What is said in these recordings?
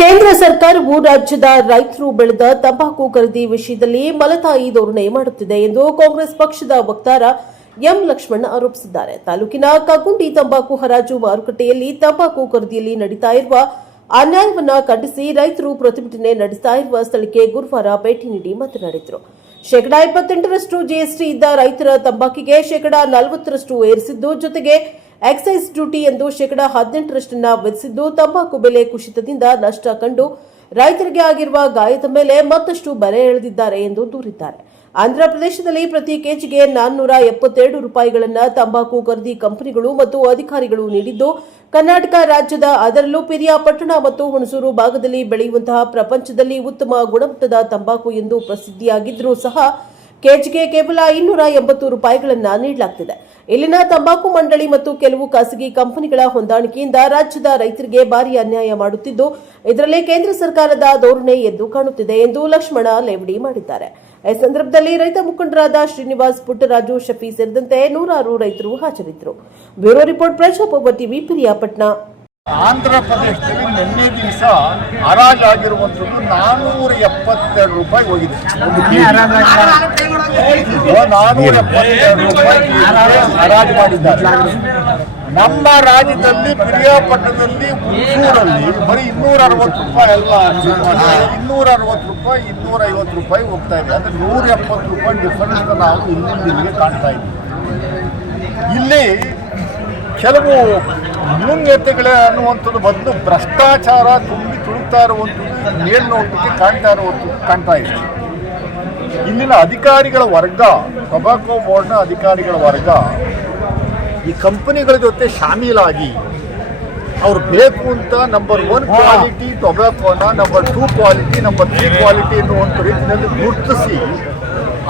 ಕೇಂದ್ರ ಸರ್ಕಾರವು ರಾಜ್ಯದ ರೈತರು ಬೆಳೆದ ತಂಬಾಕು ಖರೀದಿ ವಿಷಯದಲ್ಲಿ ಮಲತಾಯಿ ಧೋರಣೆ ಮಾಡುತ್ತಿದೆ ಎಂದು ಕಾಂಗ್ರೆಸ್ ಪಕ್ಷದ ವಕ್ತಾರ ಎಂ ಲಕ್ಷ್ಮಣ್ ಆರೋಪಿಸಿದ್ದಾರೆ. ತಾಲೂಕಿನ ಕಗುಂಡಿ ತಂಬಾಕು ಹರಾಜು ಮಾರುಕಟ್ಟೆಯಲ್ಲಿ ತಂಬಾಕು ಖರೀದಿಯಲ್ಲಿ ನಡೀತಾ ಇರುವ ಅನ್ಯಾಯವನ್ನು ಖಂಡಿಸಿ ರೈತರು ಪ್ರತಿಭಟನೆ ನಡೆಸ್ತಾ ಇರುವ ಸ್ಥಳಕ್ಕೆ ಗುರುವಾರ ಭೇಟಿ ನೀಡಿ ಮಾತನಾಡಿದರು. 28% ಜಿಎಸ್ಟಿ ಇದ್ದ ರೈತರ ತಂಬಾಕಿಗೆ 40% ಏರಿಸಿದ್ದು, ಜೊತೆಗೆ ಎಕ್ಸೈಸ್ ಡ್ಯೂಟಿ ಎಂದು 18% ವಿಧಿಸಿದ್ದು, ತಂಬಾಕು ಬೆಲೆ ಕುಸಿತದಿಂದ ನಷ್ಟ ಕಂಡು ರೈತರಿಗೆ ಆಗಿರುವ ಗಾಯದ ಮೇಲೆ ಮತ್ತಷ್ಟು ಬೆಲೆ ಎಳೆದಿದ್ದಾರೆ ಎಂದು ದೂರಿದ್ದಾರೆ. ಆಂಧ್ರಪ್ರದೇಶದಲ್ಲಿ ಪ್ರತಿ ಕೆಜಿಗೆ 472 ರೂಪಾಯಿಗಳನ್ನು ತಂಬಾಕು ಖರೀದಿ ಕಂಪನಿಗಳು ಮತ್ತು ಅಧಿಕಾರಿಗಳು ನೀಡಿದ್ದು, ಕರ್ನಾಟಕ ರಾಜ್ಯದ ಅದರಲ್ಲೂ ಪಿರಿಯಾಪಟ್ಟಣ ಮತ್ತು ಹುಣಸೂರು ಭಾಗದಲ್ಲಿ ಬೆಳೆಯುವಂತಹ ಪ್ರಪಂಚದಲ್ಲಿ ಉತ್ತಮ ಗುಣಮಟ್ಟದ ತಂಬಾಕು ಎಂದು ಪ್ರಸಿದ್ಧಿಯಾಗಿದ್ದರೂ ಸಹ ಕೆಜಿಗೆ ಕೇವಲ 280 ರೂಪಾಯಿಗಳನ್ನು ನೀಡಲಾಗುತ್ತಿದೆ. ಇಲ್ಲಿನ ತಂಬಾಕು ಮಂಡಳಿ ಮತ್ತು ಕೆಲವು ಖಾಸಗಿ ಕಂಪನಿಗಳ ಹೊಂದಾಣಿಕೆಯಿಂದ ರಾಜ್ಯದ ರೈತರಿಗೆ ಭಾರಿ ಅನ್ಯಾಯ ಮಾಡುತ್ತಿದ್ದು, ಇದರಲ್ಲಿ ಕೇಂದ್ರ ಸರ್ಕಾರದ ಧೋರಣೆ ಎದ್ದು ಕಾಣುತ್ತಿದೆ ಎಂದು ಲಕ್ಷ್ಮಣ ಲೇವಡಿ ಮಾಡಿದ್ದಾರೆ. ಈ ಸಂದರ್ಭದಲ್ಲಿ ರೈತ ಮುಖಂಡರಾದ ಶ್ರೀನಿವಾಸ್, ಪುಟ್ಟರಾಜು, ಶಫಿ ಸೇರಿದಂತೆ ನೂರಾರು ರೈತರು ಹಾಜರಿದ್ದರು. ಬ್ಯೂರೋ ರಿಪೋರ್ಟ್, ಪ್ರಜಾಪ್ರಭುತ್ವ ಟಿವಿ, ಪಿರಿಯಾಪಟ್ಟಣ. ಆಂಧ್ರ ಪ್ರದೇಶದಲ್ಲಿ ನಿನ್ನೆ ದಿವಸ ಹರಾಜಾಗಿರುವಂಥದ್ದು 472 ರೂಪಾಯಿ ಹೋಗಿದೆ. 472 ರೂಪಾಯಿ ಹರಾಜು ಮಾಡಿದ್ದಾರೆ. ನಮ್ಮ ರಾಜ್ಯದಲ್ಲಿ ಪಿರಿಯಾಪಟ್ಟಣದಲ್ಲಿ, ಹುಣಸೂರಲ್ಲಿ ಬರೀ 260 ರೂಪಾಯಿ ಅಲ್ಲ, 260 ರೂಪಾಯಿ, 250 ರೂಪಾಯಿ ಹೋಗ್ತಾ ಇದೆ. ಅಂದರೆ 170 ರೂಪಾಯಿ ಡಿಫರೆನ್ಸ್ ನಾವು ಇಲ್ಲಿಗೆ ಕಾಣ್ತಾ ಇದ್ದೀವಿ. ಇಲ್ಲಿ ಕೆಲವು ನ್ಯೂನ್ಯತೆಗಳೇ ಅನ್ನುವಂಥದ್ದು ಬದಲು ಭ್ರಷ್ಟಾಚಾರ ತುಂಬಿ ತುಳುಕ್ತಾ ಇರುವಂಥದ್ದು ಮೇಲ್ನೋಟಕ್ಕೆ ಕಾಣ್ತಾ ಇದೆ. ಇಲ್ಲಿನ ಅಧಿಕಾರಿಗಳ ವರ್ಗ, ಟೊಬ್ಯಾಕೋ ಬೋರ್ಡ್ನ ಅಧಿಕಾರಿಗಳ ವರ್ಗ ಈ ಕಂಪನಿಗಳ ಜೊತೆ ಶಾಮೀಲಾಗಿ ಅವ್ರು ಬೇಕು ಅಂತ ನಂಬರ್ 1 ಕ್ವಾಲಿಟಿ ಟೊಬ್ಯಾಕೋನ, ನಂಬರ್ 2 ಕ್ವಾಲಿಟಿ, ನಂಬರ್ 3 ಕ್ವಾಲಿಟಿ ಎನ್ನುವಂಥ ರೀತಿಯಲ್ಲಿ ಗುರುತಿಸಿ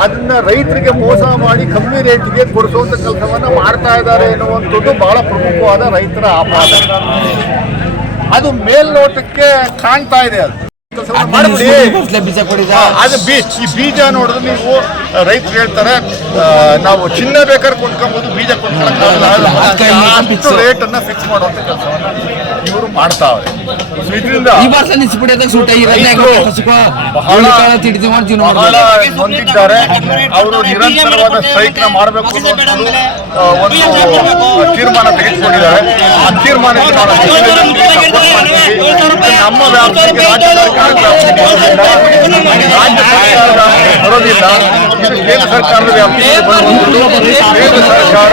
ಅದನ್ನ ರೈತರಿಗೆ ಮೋಸ ಮಾಡಿ ಕಮ್ಮಿ ರೇಟ್ಗೆ ಕೊಡಿಸುವಂಥ ಕೆಲಸವನ್ನು ಮಾಡ್ತಾ ಇದ್ದಾರೆ ಎನ್ನುವಂಥದ್ದು ಬಹಳ ಪ್ರಮುಖವಾದ ರೈತರ ಆಪಾದ. ಅದು ಮೇಲ್ನೋಟಕ್ಕೆ ಕಾಣ್ತಾ ಇದೆ. ಅದು ಕೆಲಸವನ್ನು ಮಾಡಿಬಿಡಿ. ಅದು ಈ ಬೀಜ ನೋಡಿದ್ರೆ ನೀವು ರೈತರು ಹೇಳ್ತಾರೆ, ನಾವು ಚಿನ್ನ ಬೇಕಾದ್ರೆ ಕೊಂಡ್ಕೊಬೋದು, ಬೀಜ ಕೊಂಡ್ಕೊಳ್ಳೋಕ್ಕಾಗಲ್ಲ, ರೇಟನ್ನು ಫಿಕ್ಸ್ ಮಾಡುವಂಥ ಕೆಲಸವನ್ನು ಇವರು ಮಾಡ್ತಾವ್ರೆ. ಇದರಿಂದ ಬಹಳ ನೊಂದಿದ್ದಾರೆ. ಅವರು ನಿರಂತರವಾದ ಸ್ಟ್ರೈಕ್ನ ಮಾಡಬೇಕು ಅನ್ನೋದು ಒಂದು ತೀರ್ಮಾನ ತೆಗೆದುಕೊಂಡಿದ್ದಾರೆ. ಆ ತೀರ್ಮಾನಕ್ಕೆ ನಮ್ಮ ವ್ಯಾಪ್ತಿಗೆ ರಾಜ್ಯ ಸರ್ಕಾರದ ಬರೋದಿಲ್ಲ. ಇದು ಕೇಂದ್ರ ಸರ್ಕಾರದ ವ್ಯಾಪ್ತಿಗೆ ಬರುವಂಥದ್ದು. ಕೇಂದ್ರ ಸರ್ಕಾರ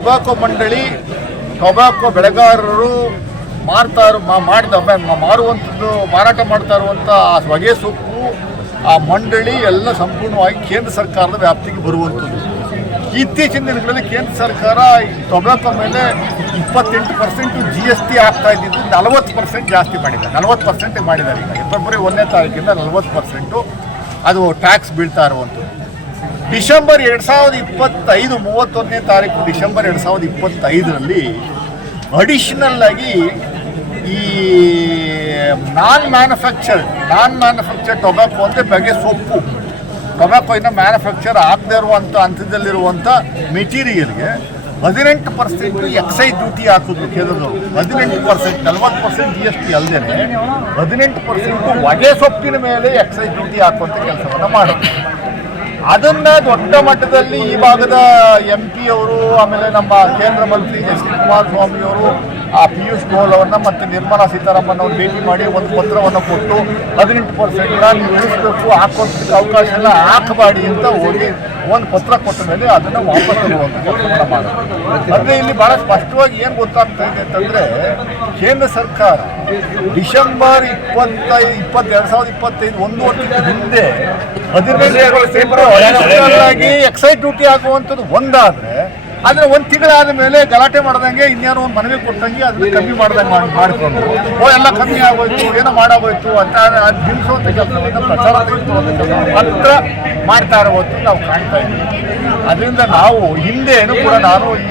ಟೊಬ್ಯಾಕೋ ಮಂಡಳಿ, ಟೊಬ್ಯಾಕೋ ಬೆಳೆಗಾರರು ಮಾರುವಂಥದ್ದು, ಮಾರಾಟ ಮಾಡ್ತಾ ಇರುವಂಥ ಆ ಹೊಗೆ ಸೊಪ್ಪು, ಆ ಮಂಡಳಿ ಎಲ್ಲ ಸಂಪೂರ್ಣವಾಗಿ ಕೇಂದ್ರ ಸರ್ಕಾರದ ವ್ಯಾಪ್ತಿಗೆ ಬರುವಂಥದ್ದು. ಇತ್ತೀಚಿನ ದಿನಗಳಲ್ಲಿ ಕೇಂದ್ರ ಸರ್ಕಾರ ಟೊಬ್ಯಾಕೋ ಮೇಲೆ 28% GST ಆಗ್ತಾ ಇದ್ದಿದ್ದು 40% ಜಾಸ್ತಿ ಮಾಡಿದ್ದಾರೆ. 40% ಮಾಡಿದ್ದಾರೆ. ಈಗ ಫೆಬ್ರವರಿ 1ನೇ ತಾರೀಕಿಂದ 40% ಅದು ಟ್ಯಾಕ್ಸ್ ಬೀಳ್ತಾ ಇರುವಂಥದ್ದು. ಡಿಸೆಂಬರ್ 2025 31ನೇ ತಾರೀಕು ಡಿಸೆಂಬರ್ 2025ರಲ್ಲಿ ಅಡಿಷನಲ್ ಆಗಿ ಈ ನಾನ್ ಮ್ಯಾನುಫ್ಯಾಕ್ಚರ್ಡ್ ಟೊಬ್ಯಾಕೋ ಅಂದರೆ ಬಗೆ ಸೊಪ್ಪು, ಟೊಬ್ಯಾಕೋ ಇನ್ನು ಮ್ಯಾನುಫ್ಯಾಕ್ಚರ್ ಆಗದೇ ಇರುವಂಥ ಹಂತದಲ್ಲಿರುವಂಥ ಮೆಟೀರಿಯಲ್ಗೆ 18% ಎಕ್ಸೈಸ್ ಡ್ಯೂಟಿ ಹಾಕಿದ್ರು ಕೇಂದ್ರದವರು. 18%, 40% GST ಅಲ್ಲದೆ 18% ಹೊಗೆ ಸೊಪ್ಪಿನ ಮೇಲೆ ಎಕ್ಸೈಸ್ ಡ್ಯೂಟಿ ಹಾಕುವಂಥ ಕೆಲಸವನ್ನು ಮಾಡಿದ್ರು. ಅದನ್ನು ದೊಡ್ಡ ಮಟ್ಟದಲ್ಲಿ ಈ ಭಾಗದ MP ಅವರು, ಆಮೇಲೆ ನಮ್ಮ ಕೇಂದ್ರ ಮಂತ್ರಿ ಎಸ್ ಡಿ ಕುಮಾರಸ್ವಾಮಿಯವರು, ಪಿಯೂಷ್ ಗೋಯಲ್ ಅವ್ರನ್ನ ಮತ್ತು ನಿರ್ಮಲಾ ಸೀತಾರಾಮನ್ ಅವ್ರು ಭೇಟಿ ಮಾಡಿ ಒಂದು ಪತ್ರವನ್ನು ಕೊಟ್ಟು 18% ನೀವು ಇಳಿಸಬೇಕು, ಹಾಕೋದಕ್ಕೆ ಅವಕಾಶ ಎಲ್ಲ ಹಾಕಬಾಡಿ ಅಂತ ಹೋಗಿ ಒಂದು ಪತ್ರ ಕೊಟ್ಟ ಮೇಲೆ ಅದನ್ನು ವಾಪಸ್ ತಗೊಳ್ಳುವಂಥ ಕೆಲಸವನ್ನು ಮಾಡೋದು. ಅಂದರೆ ಇಲ್ಲಿ ಭಾಳ ಸ್ಪಷ್ಟವಾಗಿ ಏನು ಗೊತ್ತಾಗ್ತಾ ಇದೆ ಅಂತಂದರೆ, ಕೇಂದ್ರ ಸರ್ಕಾರ ಡಿಸೆಂಬರ್ 2025 ಒಂದು ವರ್ಷದ ಹಿಂದೆ 15% ಎಕ್ಸೈಸ್ ಡ್ಯೂಟಿ ಆಗುವಂಥದ್ದು ಒಂದಾದರೆ, ಆದರೆ ಒಂದು ತಿಂಗಳಾದ ಮೇಲೆ ಗಲಾಟೆ ಮಾಡ್ದಂಗೆ ಇನ್ಯಾರೋ ಒಂದು ಮನವಿ ಕೊಟ್ಟಂಗೆ ಅದನ್ನು ಕಮ್ಮಿ ಮಾಡ್ದಂಗೆ ಮಾಡಿಕೊಂಡು ಎಲ್ಲ ಕಮ್ಮಿ ಆಗೋಯ್ತು, ಏನೋ ಮಾಡೋಗೋಯ್ತು ಅಂತ ಅದು ಬಿಡಿಸುವಂಥ ಕೆಲಸವನ್ನು, ಪ್ರಚಾರ ತೆಗೆದುಕೊಳ್ಳುವಂಥ ಕೆಲಸ ಮಾತ್ರ ಮಾಡ್ತಾ ಇರೋ ಹೊತ್ತು ನಾವು ಕಾಣ್ತಾ ಇದ್ದೀವಿ. ಅದರಿಂದ ನಾವು ಹಿಂದೇನು ಕೂಡ ನಾನು ಈ